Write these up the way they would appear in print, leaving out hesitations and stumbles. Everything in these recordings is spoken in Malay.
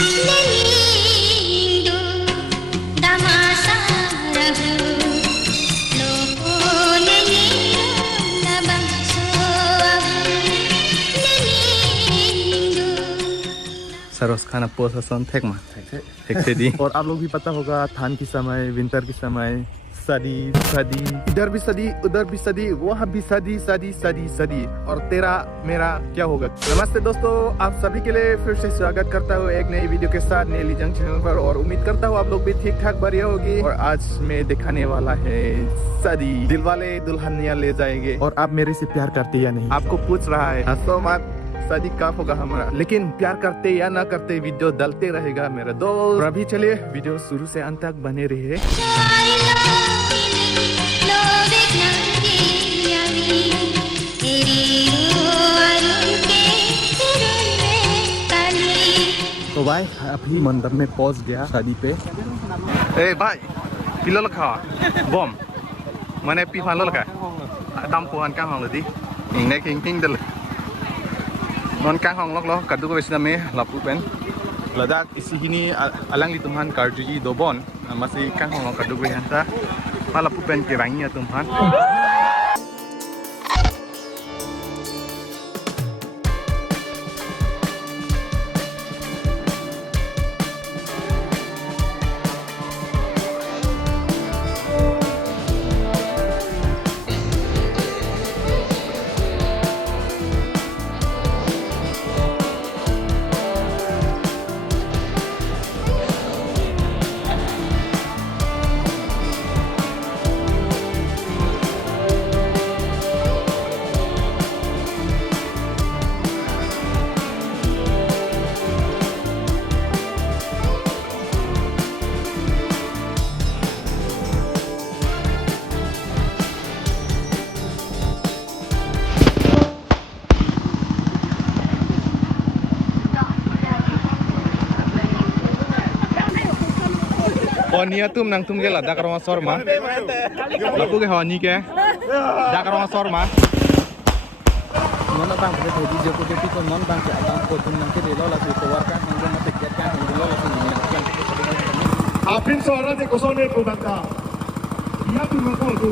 Nanindo damasa rahu lopo naniro nabangso nanindo Saroj खाना पोसा सन फेंक मा फेंक से दी और आप लोग भी पता होगा ठंड के समय विंटर के समय सदी सदी इधर भी सदी उधर भी सदी वहाँ भी सदी सदी सदी सदी और तेरा मेरा क्या होगा। नमस्ते दोस्तों, आप सभी के लिए फिर से स्वागत करता हूँ एक नई वीडियो के साथ नेली जंग चैनल पर। और उम्मीद करता हूँ आप लोग भी ठीक ठाक बढ़िया होगी। और आज मैं दिखाने वाला है सदी दिलवाले दुल्हनिया ले जाएंगे। और आप मेरे से प्यार करते या नहीं, आपको पूछ रहा है। हंसो मत, शादी कब होगा हमारा, लेकिन प्यार करते या ना करते वीडियो डालते रहेगा मेरा दोस्त। अभी चलिए वीडियो शुरू से अंत तक बने रहिए। तो भाई अभी मंडप में पहुंच गया शादी पे। ए भाई पिलो लखा बम माने पिफान लो लखा दम पुहान का होंग लदी इंग ने किंग किंग दल नॉन का होंग लok lo kadu ko besina me lapu pen ladak isi hini alang li tumhan karji do bon masih ka hoंग lo kadu ko hanta lapu pen ke rangi tumhan Oh nia tum nang tum gela dak rong sor ma lapu ke honi ke dak rong sor ma non bang boleh jadi joko jadi kon non bang ke adam ko tum nang ke delo la tu war ka hang ma te ket ka hang delo la tu ni Apin suara de kosong ni produk ia tu nak tu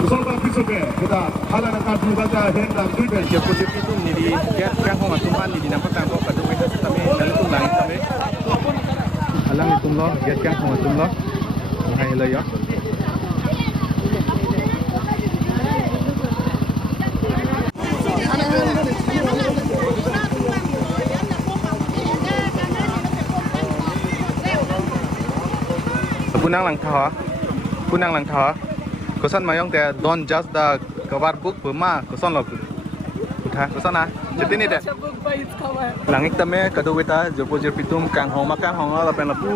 kosong tak bisa ke kita halan nak tu baca hen dan tu ben joko jeki tum ni di ket ka hong tumhan ni di nampak tang ko kadu we tame dalu tum lang tame alang itum lo get ka hong tum lo ngai lo yo punang lang tha kosan mayong te don't just the cover book pema kosan lo utha kosan na jetini de langik tame kadu weta jopo jerpitum kang hong makang hong la pen lapu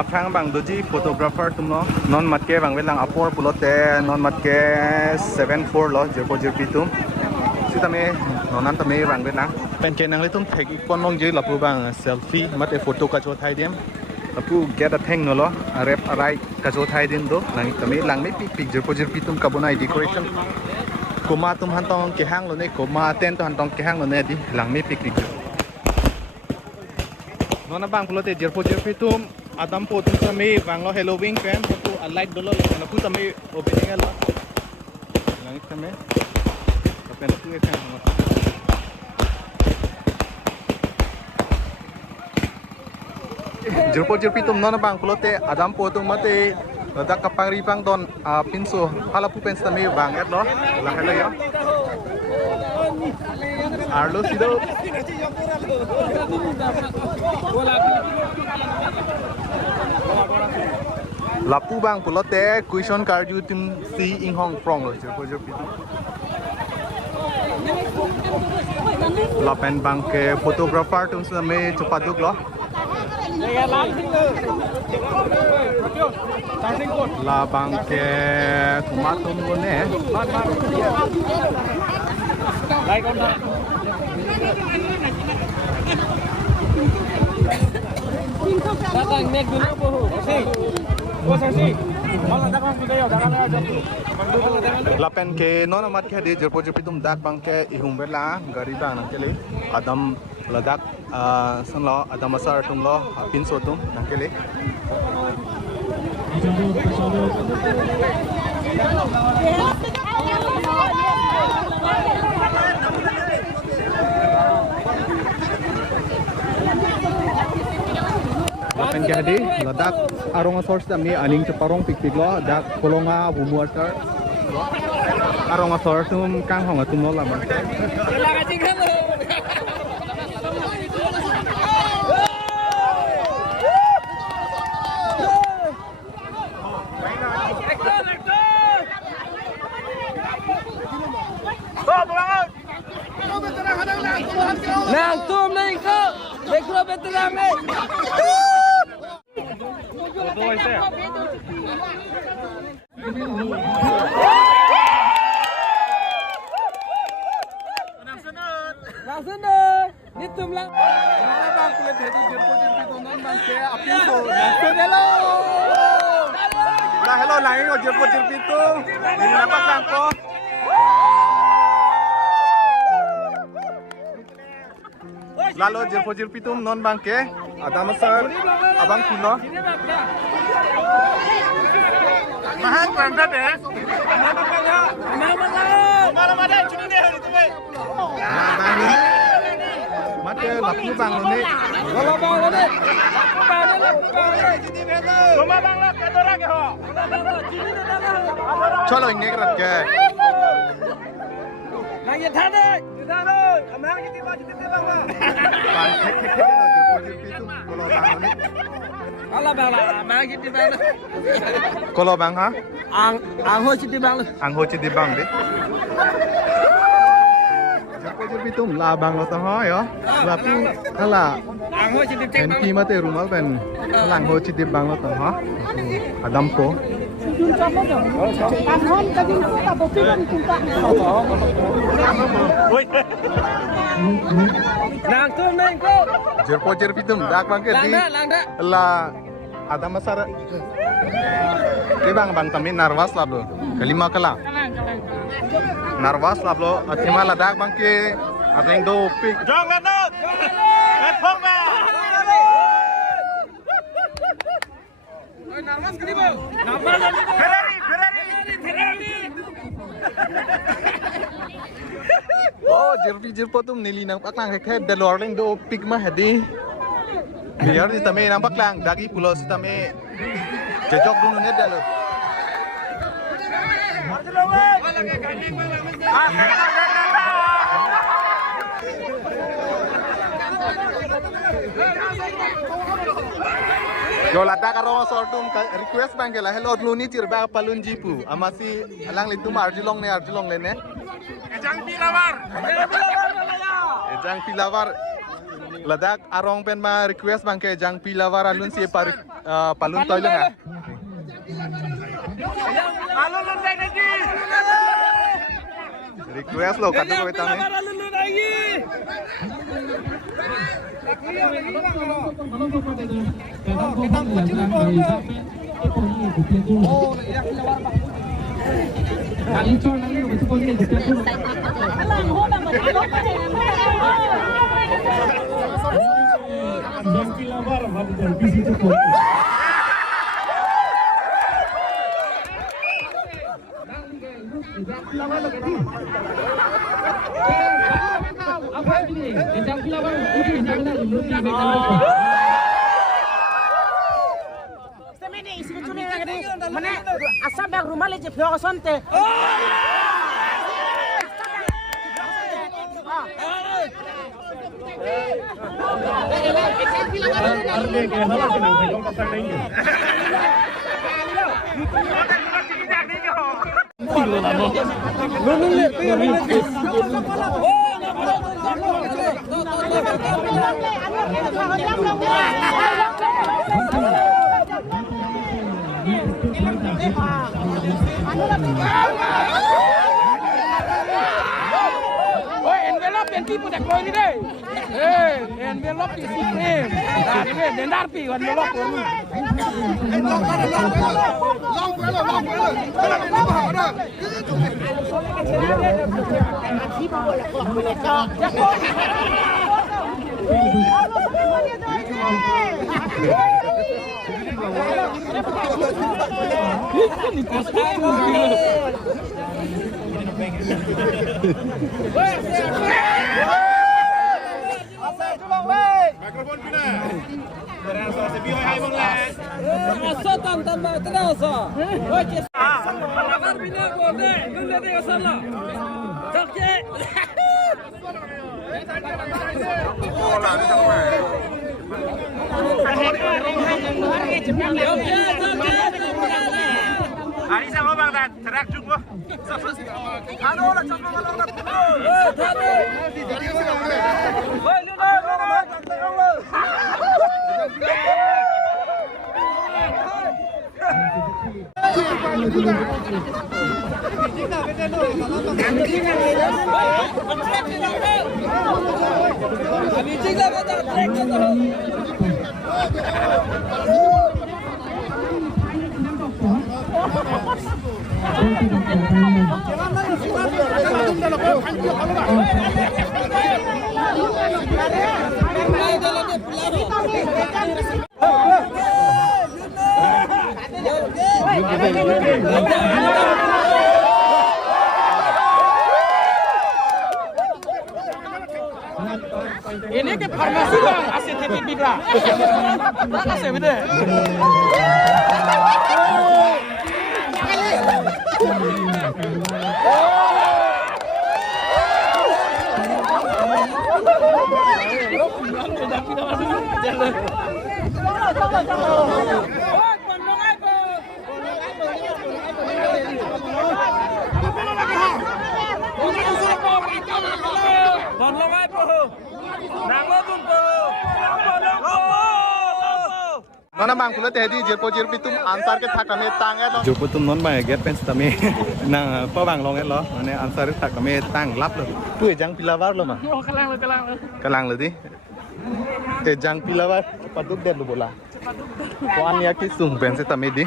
aphang bang doji photographer tumno non matke bang welang apor pulote non matke 74 lo jopo jerpitum sitame nonan tame bang wena pen kenang le tum thek ikon long je lapu bang selfie mate photo ka cho thai dem lapu get a thing no lo rep arai ka jo thai din do langik tame lang me pik jopo jerpitum kabonai decoration Koma tum hantong ke hang lo ne koma ten to hantong ke hang lo ne di lang me pik pik nona bang pulote jerpo tum adam po tum same bang lo halloween pen tu light dolo na pu same opening lo lang tame pen tu e kan jerpo tum nona bang pulote adam po tum mate dak kapang ripang don pinso hala pu pen same bang et lo la hela yo arlo sido lapu bang pulote kuison karju tim si ing hong prong lo jerpo pitu la pen bang ke photographer tum same chupaduk lo la bang ke tomatum lo ne Datang naik dulu boho. Sih. Malah datang sudah ya, datang aja. lapen ke non amat ke de jerpo jerpitum dak bang ke ihum bela gari bang nang kele adam ladak san lo ada masar tum lo pin so tum nakele Akan jadi ledak arong source kami aning ceparong pik lo dak kolonga bumuatar arong source tum kang hong atum lo lama Nang tum nang ko. Dekro veteran ni. Nang sana. Ni tum lang. bang kulit hedu jerpo jerpo non bang ke apin so hello lah hello lain o jerpo jerpo ini apa sangko lalu jerpo jerpo non bang ke ada masar abang kuno mahal berangkat ya mana cuma deh hari itu mati laku bang ini Kalau bang ni. Rumah bang lah kedora ke ho. cholo ini kerat ke Lagi thane. Thane. Amang jadi bang lah. bang kek jerpo jerpo kalau bang ini Kalau bang lah, amang jadi bang. kalau bang ha Ang ho jadi bang lah. ang ho di bang deh jerpo jerpo labang lo tah ya lapu kala Ang ho jadi tek bang. NP mate rumal pen lang ho di bang lo tah adam po Nang tu nang ko. jerpo jerpo dak bang ke di Langda. la ada masar bang tamin narwas lah lo kelima kala narwas lah lo atima ladak bang ke ada yang do pik Jong langda. Kat phong ba. Oi narmas kini bang. Narmas. Ferrari. oh jerpo tum nili nang paklang ke dalor leng do pik mah hadi biar di tame nang paklang dagi pulau si tame jejok dunu net dalo Yo lada karo sortum request bangela hello luni tirba palun jipu amasi alang litu arjulong le ne ejang pilawar ladak arong pen ma request bangke ejang pilawar alun si palun toilet ha Alun lagi. request lo kata ko itang Alun lagi. Mana asal bang rumah le jeplo kasante. Oi, envelope yang tipu dah kau ini deh. Envelope di sini. Dah ini dendar pi envelope ini. Ini ke farmasi bang, asyik titik lah. Asyik beda. Nona bang kulo teh di jerpo jerpi tum ansar ke thak kami tang ya jerpo tum non bang get pens tami nang pa bang long lo mane ansar ke thak kami tang lap lo tu jang pilawar lo ma kalang lo di jang pilawar paduk den lo bola koan ya ki sung pens tami di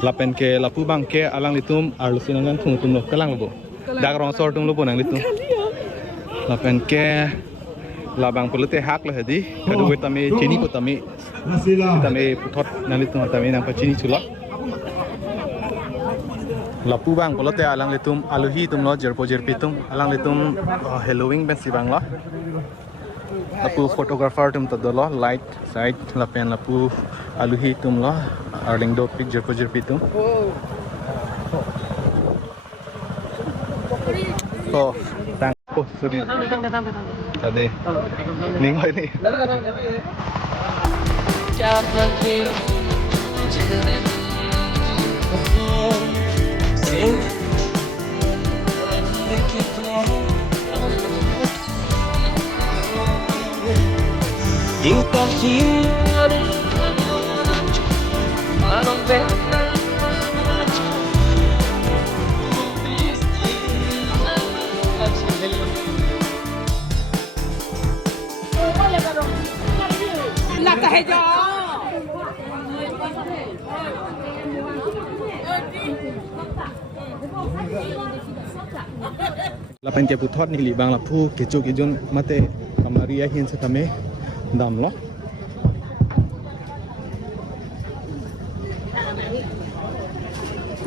lapen ke lapu bang ke alang litum arlu sinangan tung tum lo kalang lo bo dak rong sor tung lo bo nang litum lapen ke labang pelute hak lah di kadu tami cini ko tami putot nali tu tami nang pacini chula lapu bang pelute alang litum aluhi tum lo jerpo jerpi tum alang litum halloween ben sibang lo lapu photographer tum to lo light side lapen lapu aluhi tum lo arling do pic jerpo jerpi tum oh oh, sorry. Tadi. Ningoi ni. Lapan ke putot ni libang lapu kecu kejun mate kamaria hin setame dam lo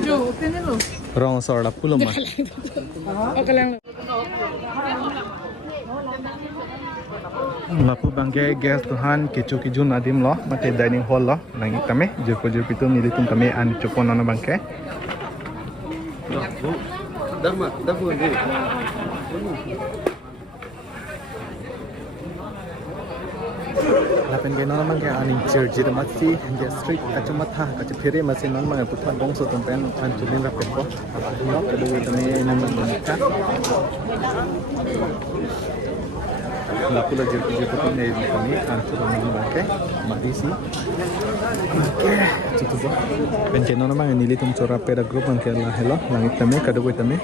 jo tene lo rong sor lapu lo ma lapu bangke gas tuhan kecu kejun adim lo mate dining hall lo nang tame jepo jepitu ni litum tame an chopon ana bangke lapen ke nona mang ke ani church de matsi ge street kachumatha kachphire masin non mang puthan bongso tumpen an chulin ra pepo no kedu tane naman ka lapula jerku jerku ne kami an chulin bangke matisi oke cukup ben ke nona mang nili tum chora pera group mang ke la hello langit tame kedu tame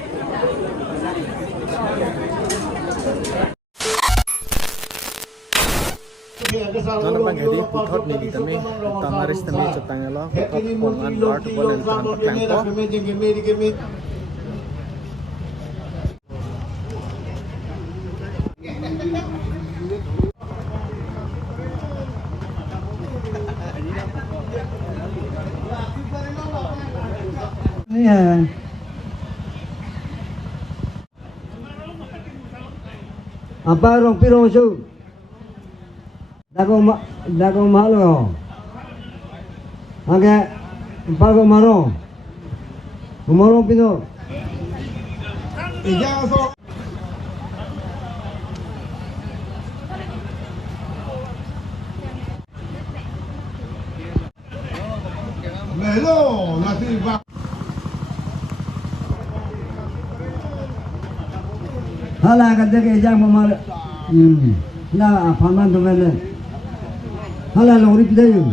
nona bang edi putot ni ditame tamaris tame chatangelo putot pongan lord bolen tan patang ko है apa rong pirong su dago malo age pago maro pino Melo, nanti bak. hala kadde ke jang mamar la faman do mele hala lori pidayu